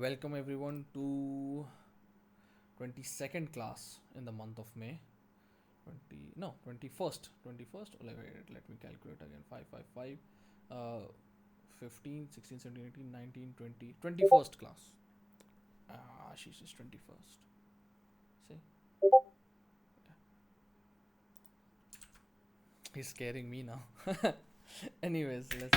Welcome everyone to 22nd class in the month of May. 20 no 21st. Let me calculate again. 555 uh 15 16 17 18 19 20 21st class. She's just 21st. See, he's scaring me now. Anyways, let's.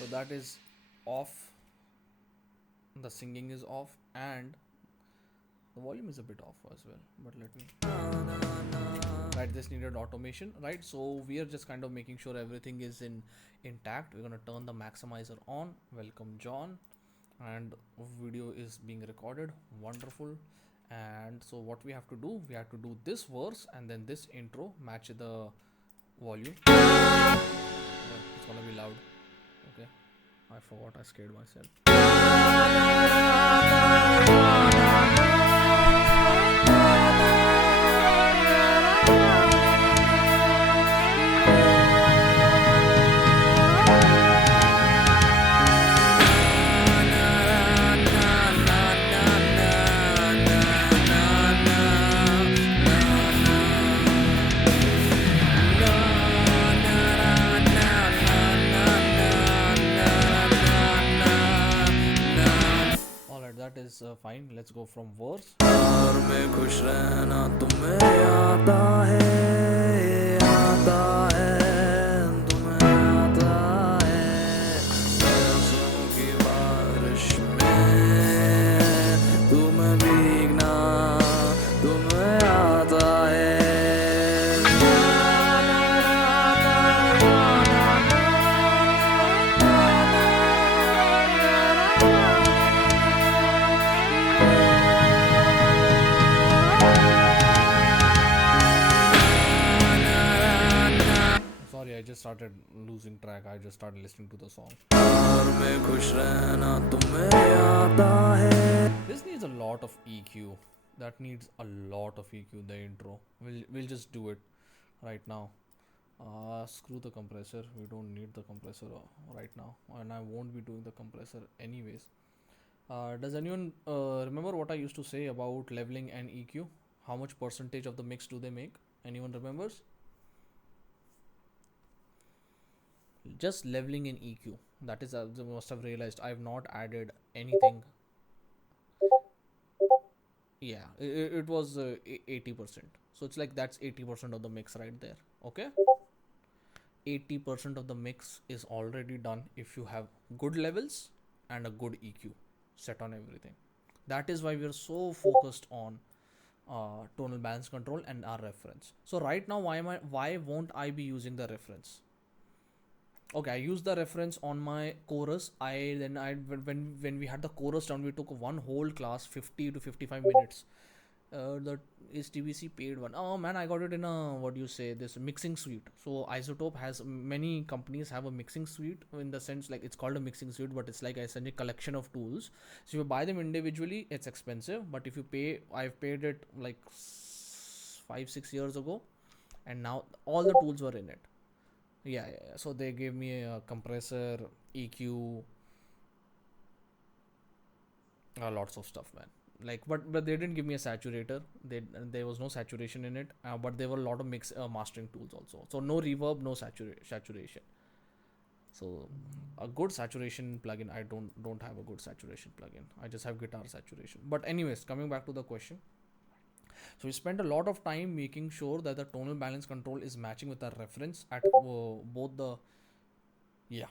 So that is off. The singing is off and the volume is a bit off as well, but let me. Right, this needed automation, right? So we are just kind of making sure everything is in intact. We're going to turn the maximizer on. Welcome John, and video is being recorded. Wonderful. And so what we have to do, we have to do this verse and then this intro match the volume. It's gonna be loud. Okay, I forgot, I scared myself. That is fine. Let's go from verse. I just started losing track. I just started listening to the song. This needs a lot of EQ. That needs a lot of EQ. The intro. We'll just do it right now. Screw the compressor. We don't need the compressor right now, and I won't be doing the compressor anyways. Does anyone remember what I used to say about leveling and EQ? How much percentage of the mix do they make? Anyone remembers? Just leveling in EQ. That is, you must have realized I have not added anything. Yeah, it was 80%. So it's like that's 80% of the mix right there. Okay, 80% of the mix is already done if you have good levels and a good EQ set on everything. That is why we are so focused on tonal balance control and our reference. So right now, why won't I be using the reference? Okay, I used the reference on my chorus. When we had the chorus down, we took one whole class, 50 to 55 minutes. That is TBC paid one. Oh man, I got it in a, what do you say, this mixing suite. So Isotope has, many companies have a mixing suite, in the sense like it's called a mixing suite, but it's like essentially a collection of tools. So if you buy them individually, it's expensive, but if you pay, I've paid it like 5-6 years ago, and now all the tools were in it. Yeah. So they gave me a compressor, EQ, lots of stuff, man. Like, but they didn't give me a saturator. There was no saturation in it. But there were a lot of mastering tools also. So no reverb, no saturation. So a good saturation plugin. I don't have a good saturation plugin. I just have guitar saturation. But anyways, coming back to the question. So we spent a lot of time making sure that the tonal balance control is matching with our reference at both the. Yeah,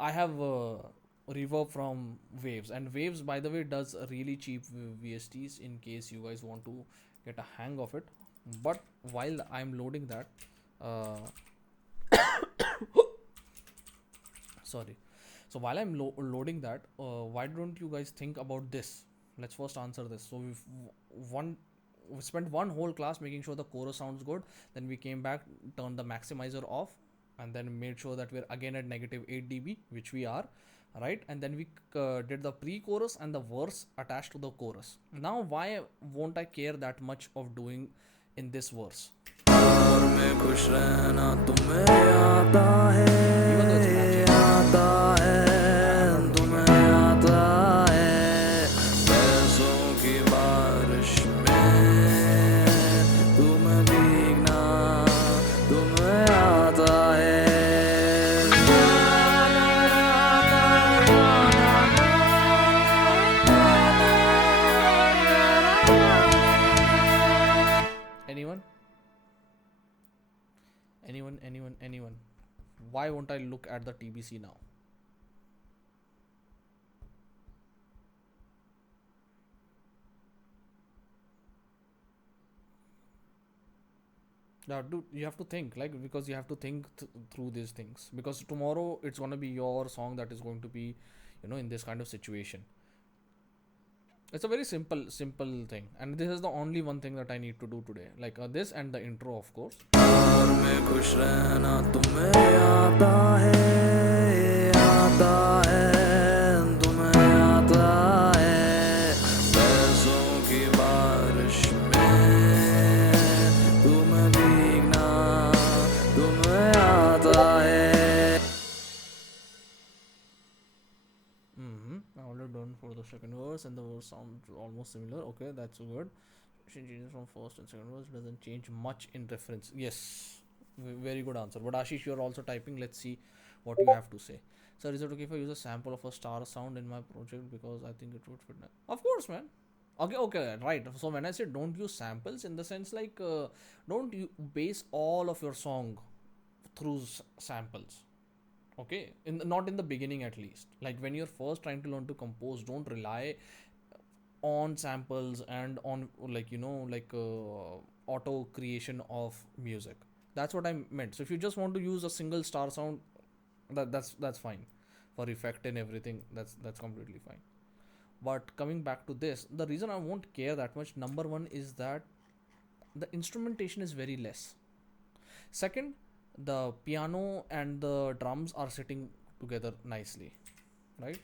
I have reverb from Waves, and Waves, by the way, does really cheap VSTs in case you guys want to get a hang of it. But while I'm loading that, sorry. So while I'm loading that, why don't you guys think about this? Let's first answer this. So we've one we spent one whole class making sure the chorus sounds good. Then we came back, turned the maximizer off, and then made sure that we're again at negative 8 dB, which we are, right? And then we did the pre-chorus and the verse attached to the chorus. Now why won't I care that much of doing in this verse? Even though it's anyone? Anyone? Why won't I look at the TBC now? Yeah, dude, you have to think, like, because you have to think through these things, because tomorrow it's gonna be your song that is going to be, in this kind of situation. It's a very simple thing, and this is the only one thing that I need to do today, like this and the intro, of course. I already done for the second verse, and the verse sounds almost similar. Okay, that's good. Changes from first and second verse, doesn't change much in reference. Yes, very good answer. But Ashish, you're also typing. Let's see what you have to say. So, is it okay if I use a sample of a star sound in my project, because I think it would fit? Of course, man. Okay, right. So when I say don't use samples, in the sense like don't you base all of your song through samples. Okay, not in the beginning, at least. Like when you're first trying to learn to compose, don't rely on samples and on, like, auto creation of music. That's what I meant. So if you just want to use a single star sound, that's fine. For effect and everything, that's completely fine. But coming back to this, the reason I won't care that much, number one, is that the instrumentation is very less. Second, the piano and the drums are sitting together nicely, right?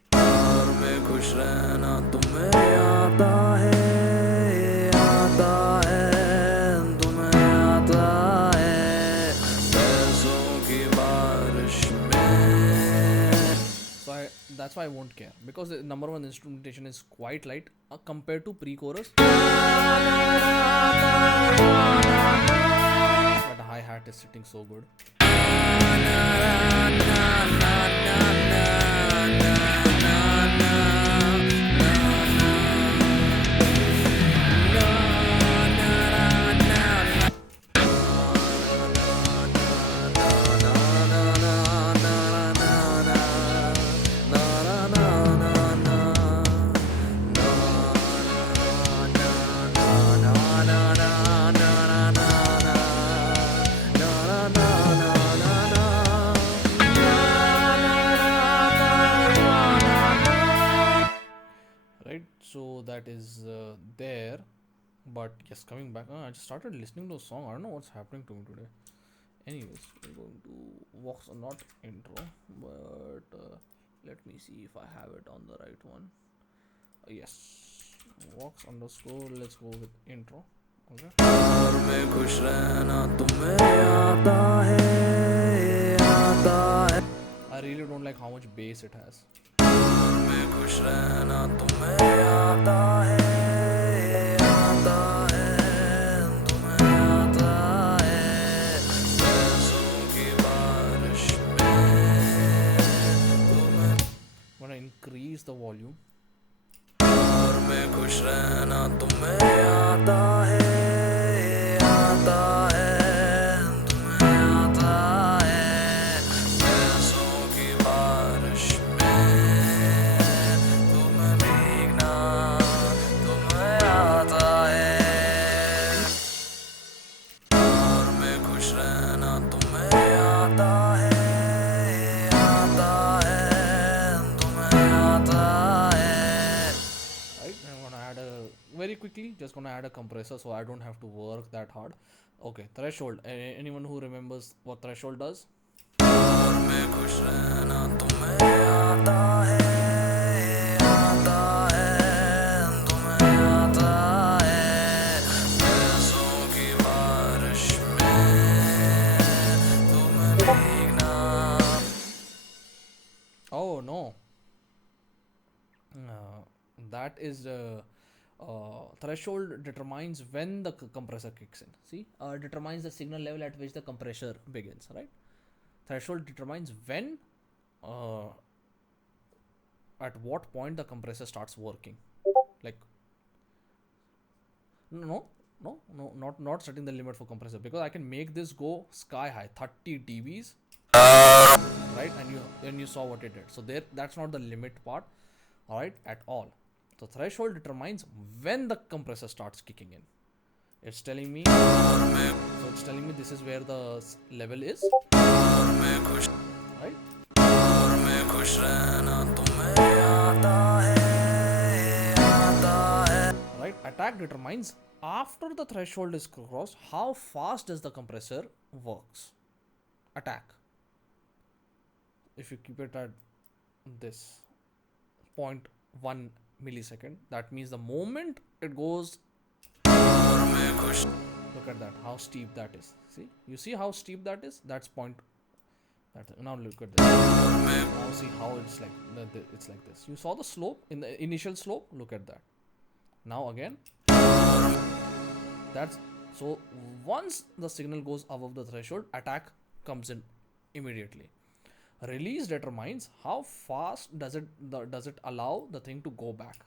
That's why I won't care, because the number one, instrumentation is quite light compared to pre-chorus. But the hi-hat is sitting so good. So that is there. But yes, coming back, I just started listening to a song. I don't know what's happening to me today. Anyways, we're going to walks or not intro, but let me see if I have it on the right one. Yes, walks underscore. Let's go with intro. Okay. I really don't like how much bass it has. When I increase the volume, easy. Just gonna add a compressor so I don't have to work that hard. Okay, threshold. Anyone who remembers what threshold does? Oh no, that is threshold determines when the compressor kicks in. See, determines the signal level at which the compressor begins. Right. Threshold determines when, uh, at what point the compressor starts working. Like, no, not setting the limit for compressor, because I can make this go sky high, 30 dBs, right? And you saw what it did. So there, that's not the limit part, all right, at all. The threshold determines when the compressor starts kicking in. It's telling me, so it's telling me this is where the level is, right? Right. Attack determines after the threshold is crossed, how fast does the compressor works. Attack. If you keep it at this 0.1 millisecond, that means the moment it goes, look at that, how steep that is. See, you see how steep that is? That's point. Now look at this. Now see how it's like. It's like this. You saw the slope in the initial slope. Look at that. Now again. That's so. Once the signal goes above the threshold, attack comes in immediately. Release determines how fast does it allow the thing to go back.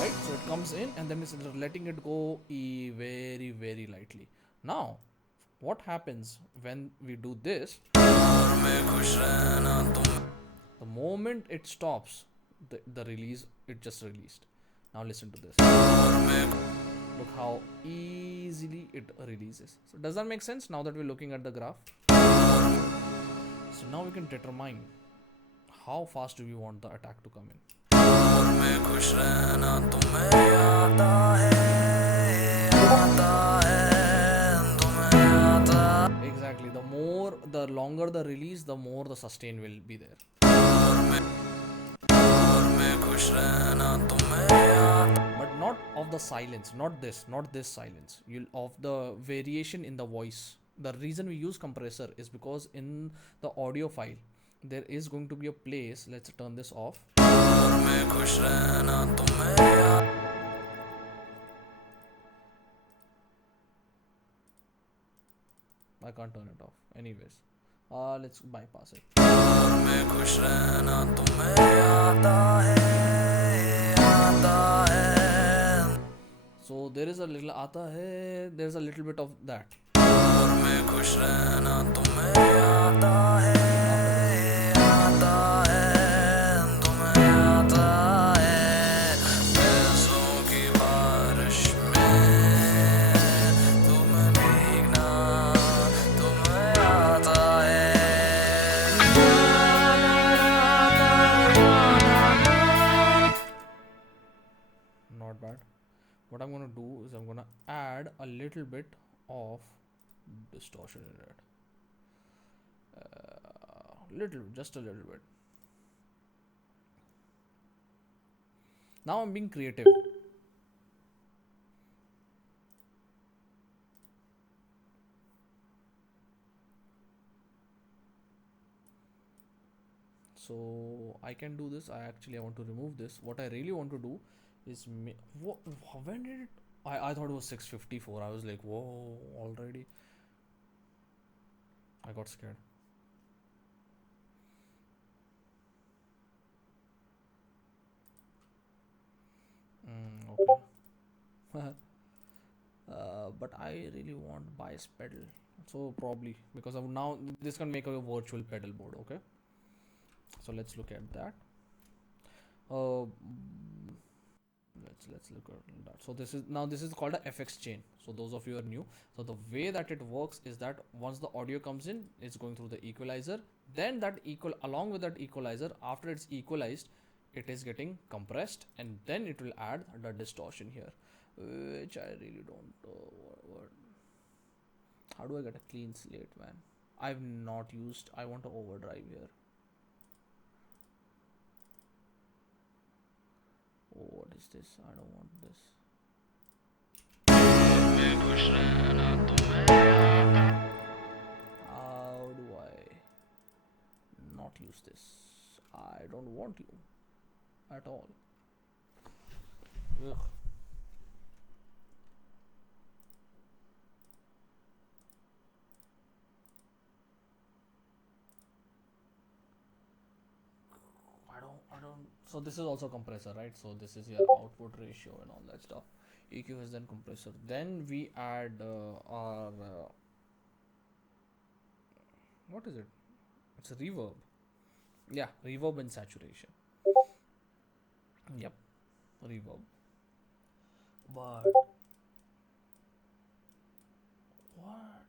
Right, so it comes in and then it's letting it go very, very lightly. Now, what happens when we do this? The moment it stops, the release, it just released. Now listen to this. Look how easily it releases. So does that make sense now that we're looking at the graph? So now we can determine how fast do we want the attack to come in. Exactly. The longer the release, the more the sustain will be there. But not of the silence, not this silence. You'll of the variation in the voice. The reason we use compressor is because in the audio file there is going to be a place. Let's turn this off. I can't turn it off. Anyways, let's bypass it. So there is a little aata hai. There's a little bit of that. Not bad. What I'm gonna do is I'm gonna add a little bit of distortion in it. Just a little bit. Now I'm being creative. So I can do this. I want to remove this. What I really want to do is when did it? I thought it was 6:54. I was like, whoa, already. I got scared. Okay. But I really want bias pedal. So probably because of now this can make a virtual pedal board. Okay. So let's look at that. Let's look at that. So this is called a FX chain. So those of you are new, so the way that it works is that once the audio comes in, it's going through the equalizer. Then that along with that equalizer, after it's equalized, it is getting compressed, and then it will add the distortion here, which I really don't know. How do I get a clean slate, man? I've not used. I want to overdrive here. Oh, what is this? I don't want this. How do I not use this? I don't want you at all. Ugh. I don't. So this is also compressor, right? So this is your output ratio and all that stuff. EQ is then compressor. Then we add our what is it? It's a reverb. Yeah, reverb and saturation. Yep, reverb. But what?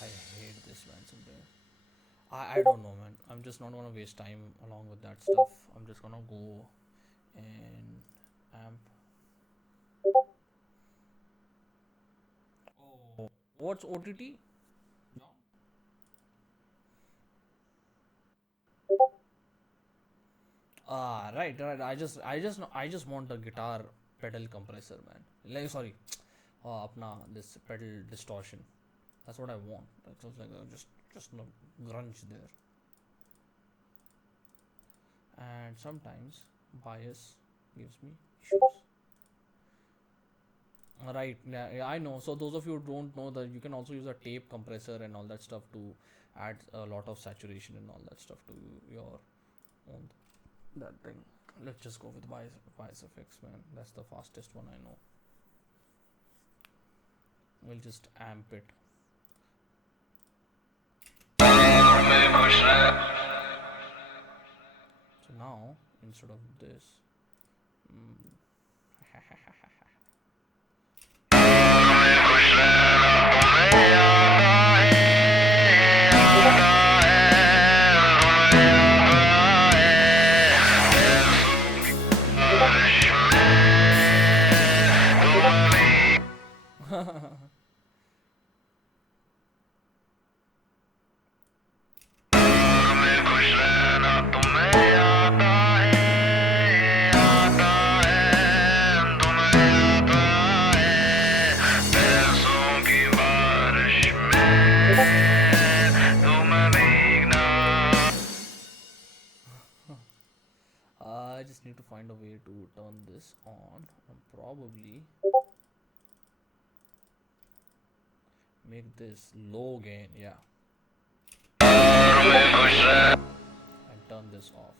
I hate this, man. Sometimes I don't know, man. I'm just not gonna waste time along with that stuff. I'm just gonna go and amp. Oh, what's OTT? Right. I just want a guitar pedal compressor, man. Like, sorry, apna this pedal distortion. That's what I want. That's like just no grunge there. And sometimes bias gives me issues. Right, yeah, I know. So those of you who don't know that you can also use a tape compressor and all that stuff to add a lot of saturation and all that stuff to your own that thing. Let's just go with bias effects, man. That's the fastest one I know. We'll just amp it. So now instead of this, mm, I just need to find a way to turn this on and probably make this low gain, yeah, and turn this off.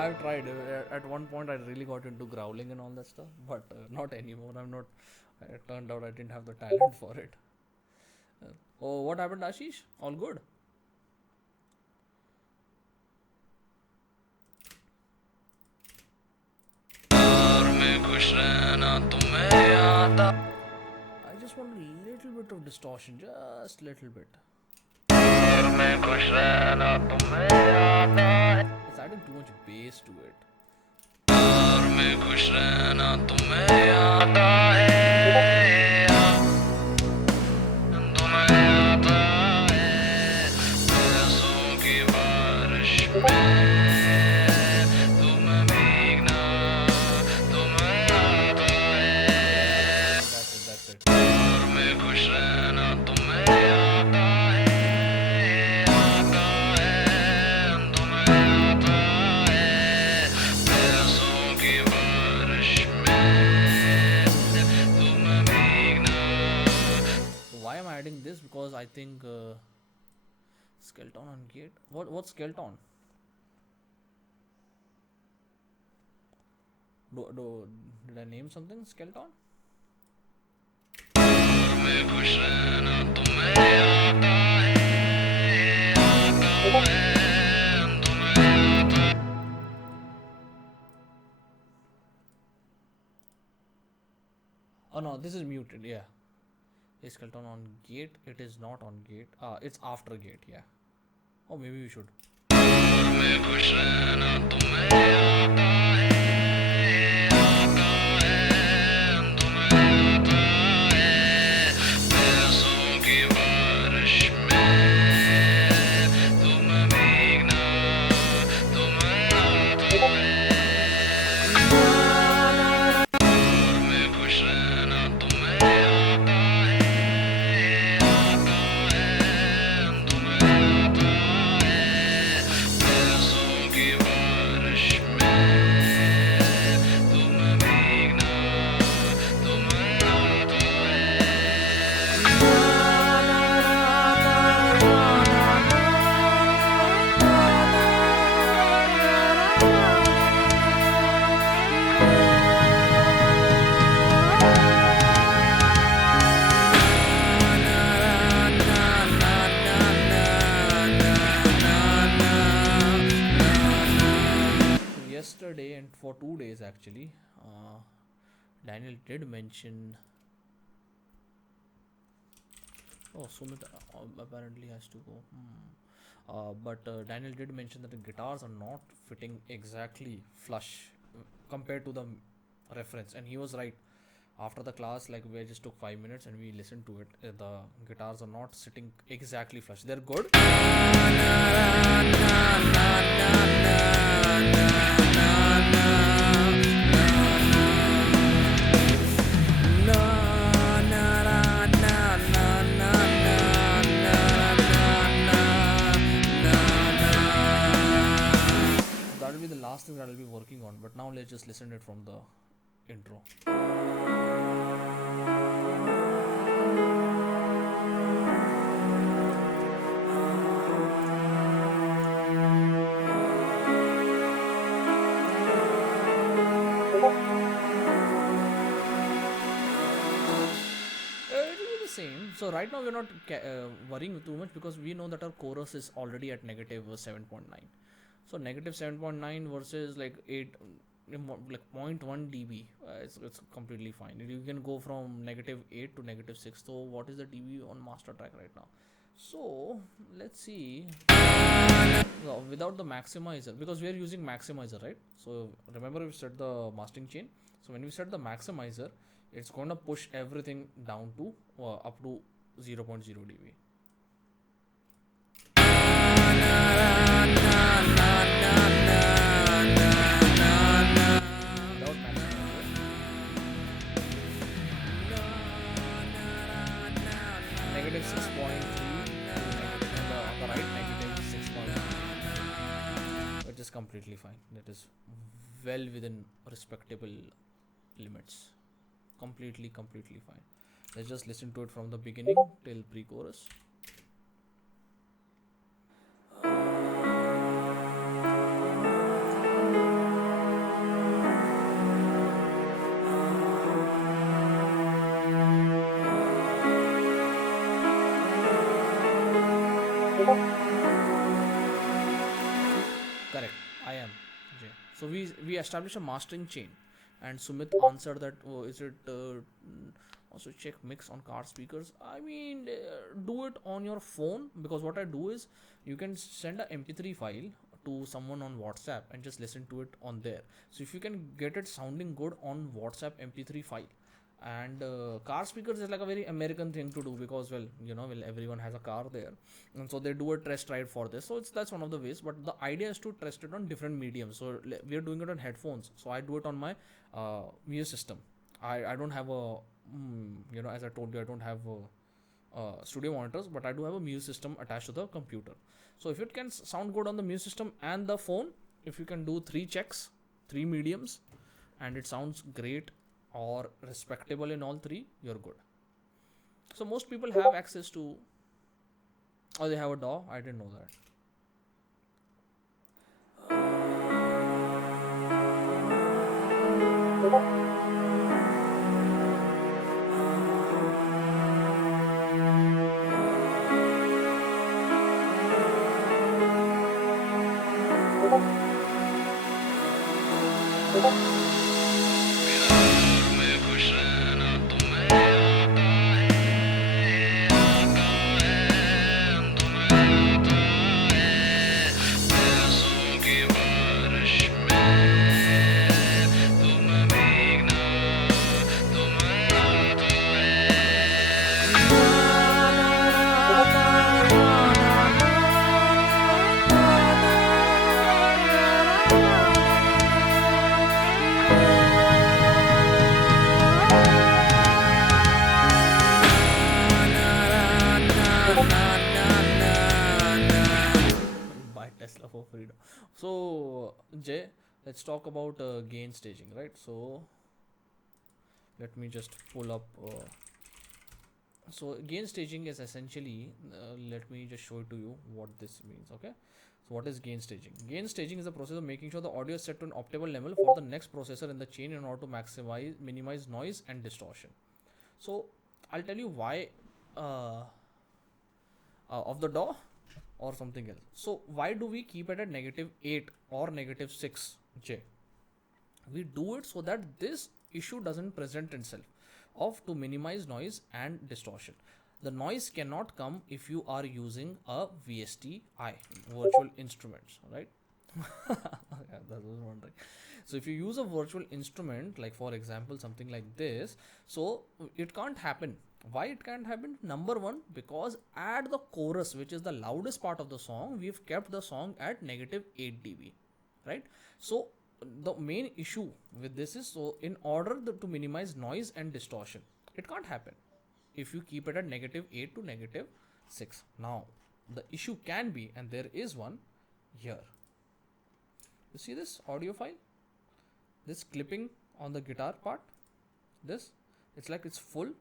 I've tried. At one point, I really got into growling and all that stuff, but not anymore. I'm not. It turned out I didn't have the talent for it. Oh, what happened, Ashish? All good? I just want a little bit of distortion, just little bit. It's adding too much bass to it. That's it. I think skeleton on gate. What's skeleton? Did I name something skeleton? Oh no, this is muted. Yeah, is skeleton on gate? It is not on gate. It's after gate. Yeah. Oh, maybe we should. Yesterday and for 2 days actually, Daniel did mention. Oh, Sumit apparently has to go. But Daniel did mention that the guitars are not fitting exactly flush compared to the reference, and he was right. After the class, like we just took 5 minutes and we listened to it. The guitars are not sitting exactly flush. They're good. That'll be the last thing that I'll be working on. But now let's just listen to it from the intro. It will be the same. So right now we're not worrying too much because we know that our chorus is already at negative 7.9. So negative 7.9 versus like 8, like 0.1 dB. It's completely fine. You can go from negative 8 to negative 6. So what is the dB on master track right now? So let's see. No, without the maximizer, because we are using maximizer, right? So remember we set the mastering chain. So when we set the maximizer, it's going to push everything down to up to 0.0 dB. Without maximizer, negative 6.3, on the right negative 6.3, which is completely fine. That is well within respectable limits. Completely fine. Let's just listen to it from the beginning till pre-chorus. Correct, I am Jay. So we established a mastering chain, and Sumit answered that. Oh, is it also check mix on car speakers? I mean, do it on your phone, because what I do is you can send a MP3 file to someone on WhatsApp and just listen to it on there. So if you can get it sounding good on WhatsApp MP3 file. And car speakers is like a very American thing to do, because everyone has a car there, and so they do a test ride for this. So that's one of the ways, but the idea is to test it on different mediums. So we are doing it on headphones, so I do it on my music system. I don't have a as I told you, I don't have studio monitors, but I do have a music system attached to the computer. So if it can sound good on the music system and the phone, if you can do 3 checks, 3 mediums, and it sounds great or respectable in all 3, you're good. So most people have access to Oh, they have a DAW? I didn't know that. Buy Tesla for freedom. So, Jay, let's talk about gain staging, right? So, let me just pull up. So, gain staging is essentially, let me just show it to you what this means, okay? So, what is gain staging? Gain staging is the process of making sure the audio is set to an optimal level for the next processor in the chain in order to minimize noise and distortion. So, I'll tell you why of the DAW or something else. So why do we keep it at -8 or -6, J? We do it so that this issue doesn't present itself, of to minimize noise and distortion. The noise cannot come if you are using a VST-I, virtual instruments, right? Yeah, that was wondering. So if you use a virtual instrument, like for example something like this, so it can't happen. Why it can't happen? Number one, because at the chorus, which is the loudest part of the song, we've kept the song at -8 dB, right? So the main issue with this is, so in order to minimize noise and distortion, it can't happen if you keep it at -8 to -6. Now the issue can be, and there is one here. You see this audio file, this clipping on the guitar part, this, it's like it's full.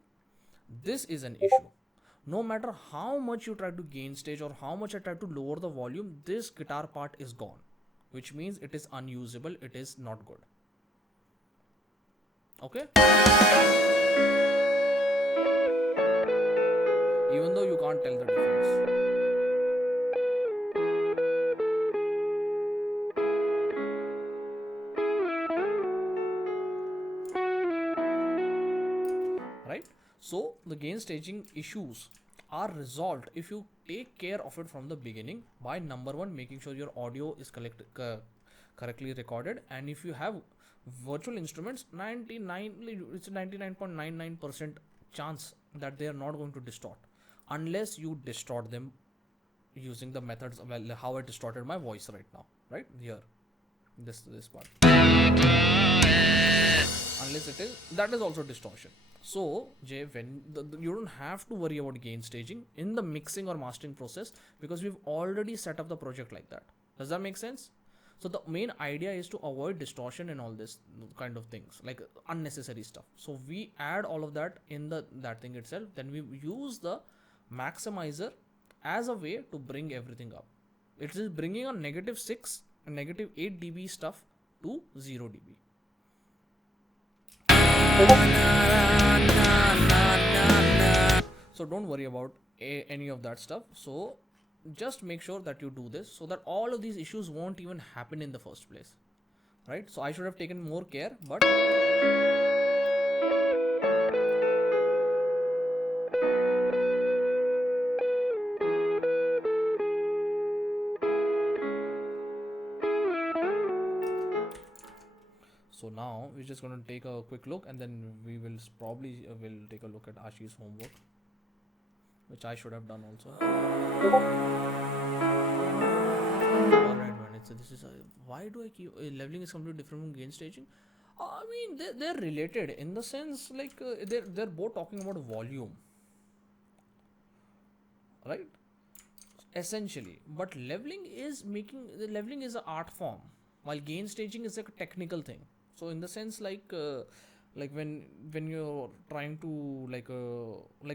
This is an issue. No matter how much you try to gain stage or how much I try to lower the volume, this guitar part is gone, which means it is unusable, it is not good. Okay? Even though you can't tell the difference. Right? So the gain staging issues are resolved if you take care of it from the beginning by number one, making sure your audio is correctly recorded, and if you have virtual instruments, it's a 99.99% chance that they are not going to distort unless you distort them using the methods, well, how I distorted my voice right now, right here, this part, unless it is, that is also distortion. So Jay, when you don't have to worry about gain staging in the mixing or mastering process, because we've already set up the project like that. Does that make sense? So the main idea is to avoid distortion and all this kind of things, like unnecessary stuff. So we add all of that in that thing itself. Then we use the maximizer as a way to bring everything up. It is bringing a -6 and -8 dB stuff to 0 dB. So don't worry about any of that stuff. So just make sure that you do this so that all of these issues won't even happen in the first place, right? So I should have taken more care, but so now we're just going to take a quick look, and then we will probably will take a look at Ashi's homework, which I should have done also. Alright, man. This is why do I keep leveling is completely different from gain staging? I mean, they're related in the sense, like they're both talking about volume, right? Essentially, but leveling is an art form, while gain staging is like a technical thing. So in the sense, like when you're trying to like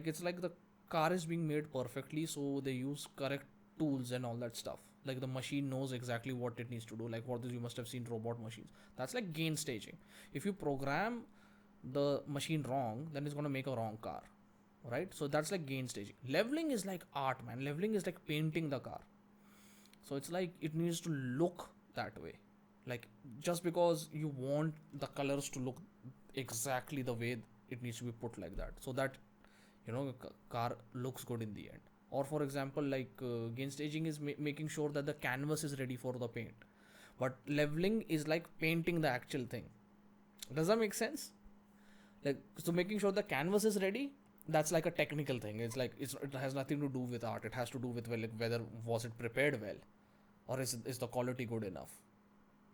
it's like the car is being made perfectly, so they use correct tools and all that stuff. Like the machine knows exactly what it needs to do. Like what you must have seen robot machines. That's like gain staging. If you program the machine wrong, then it's gonna make a wrong car, right? So that's like gain staging. Leveling is like art, man. Leveling is like painting the car. So it's like it needs to look that way. Like just because you want the colors to look exactly the way it needs to be put like that, so that car looks good in the end. Or for example, like gain staging is making sure that the canvas is ready for the paint, but leveling is like painting the actual thing. Does that make sense? Like, so making sure the canvas is ready, that's like a technical thing. It's like it has nothing to do with art. It has to do with, well, like, whether was it prepared well, or is the quality good enough.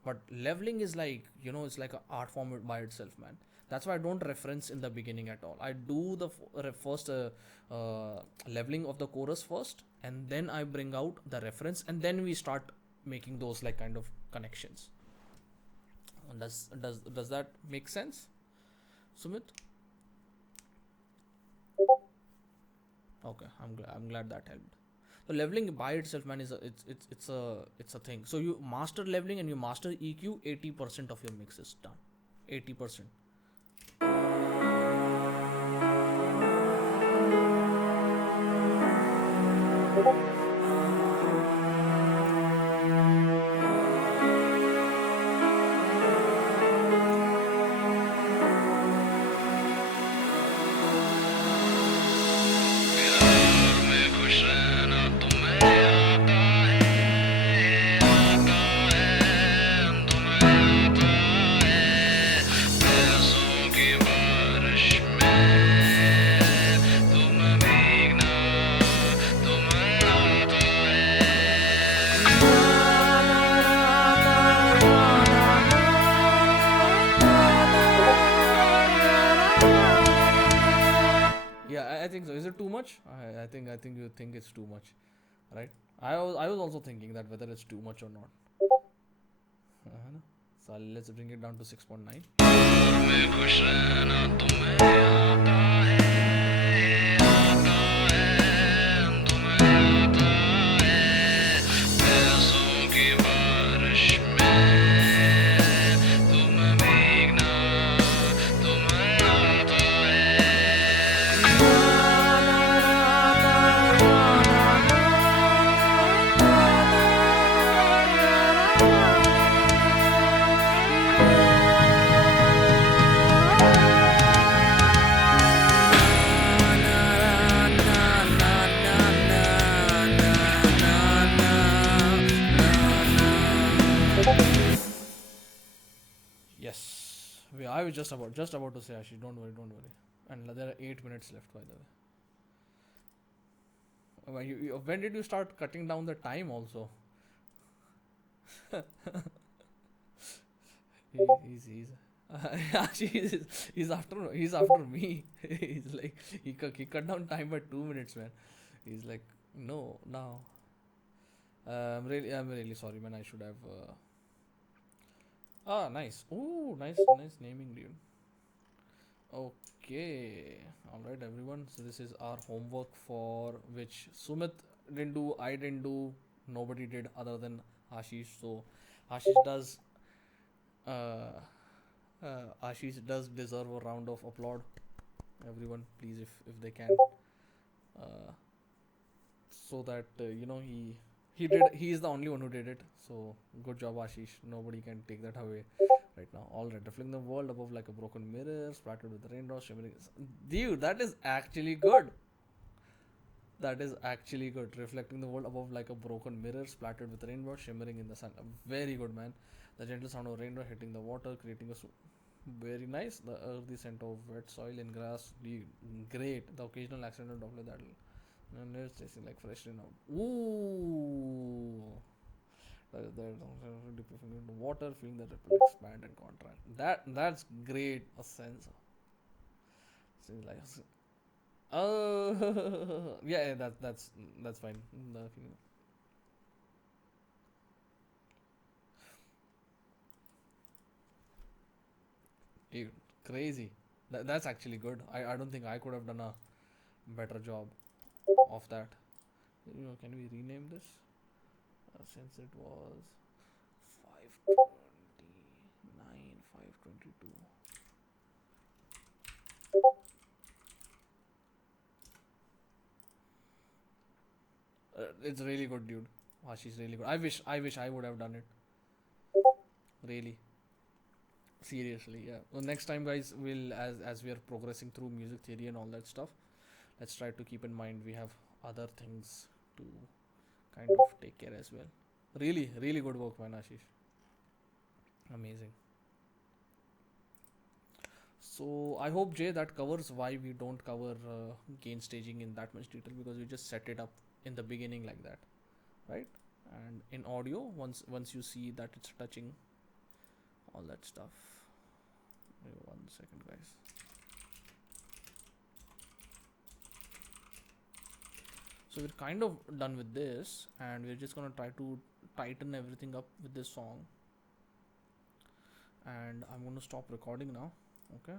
But leveling is like, it's like an art form by itself, man. That's why I don't reference in the beginning at all. I do the first leveling of the chorus first, and then I bring out the reference, and then we start making those like kind of connections. Does that make sense, Sumit? Okay, I'm glad that helped. So leveling by itself, man, is it's a thing. So you master leveling and you master EQ, 80% of your mix is done. 80%. Yeah, I think so. Is it too much? I think you think it's too much, right? I was also thinking that whether it's too much or not. Uh-huh. So let's bring it down to 6.9. Yes, I was just about to say, Ashish. Don't worry, don't worry. And there are 8 minutes left, by the way. When did you start cutting down the time? Also, he's he's after me. He cut down time by 2 minutes, man. He's like, no, now. I'm really sorry, man. I should have. Nice. Ooh, nice naming, dude. Okay. All right, everyone. So this is our homework for which Sumit didn't do, I didn't do, nobody did other than Ashish. So Ashish does. Uh, Ashish does deserve a round of applause. Everyone, please, if they can, uh, so that he is the only one who did it. So good job, Ashish. Nobody can take that away right now. All right, reflecting the world above like a broken mirror, splattered with raindrops, shimmering. Dude, that is actually good. That is actually good. Reflecting the world above like a broken mirror, splattered with raindrops, shimmering in the sun. Very good, man. The gentle sound of raindrop hitting the water, creating a very nice. The earthy scent of wet soil and grass. Dude, great. The occasional accidental droplet that. And it's tasting like fresh rain out. Ooh. There, dipping into water, feeling the ripple expand and contract. That's great. A sense. Seems like. Oh, yeah, that's fine. The feeling. Dude, crazy. That's actually good. I don't think I could have done a better job. of that. Can we rename this? Since it was 529, 522. It's really good, dude. Ashish, really good. I wish I would have done it. Really. Seriously, yeah. Well, next time, guys, we'll as we are progressing through music theory and all that stuff, let's try to keep in mind we have other things to kind of take care as well. Really, really good work, man, Ashish. Amazing. So I hope, Jay, that covers why we don't cover gain staging in that much detail, because we just set it up in the beginning like that, right? And in audio, once you see that it's touching all that stuff. Wait 1 second, guys. So we're kind of done with this, and we're just gonna try to tighten everything up with this song. And I'm gonna stop recording now. Okay.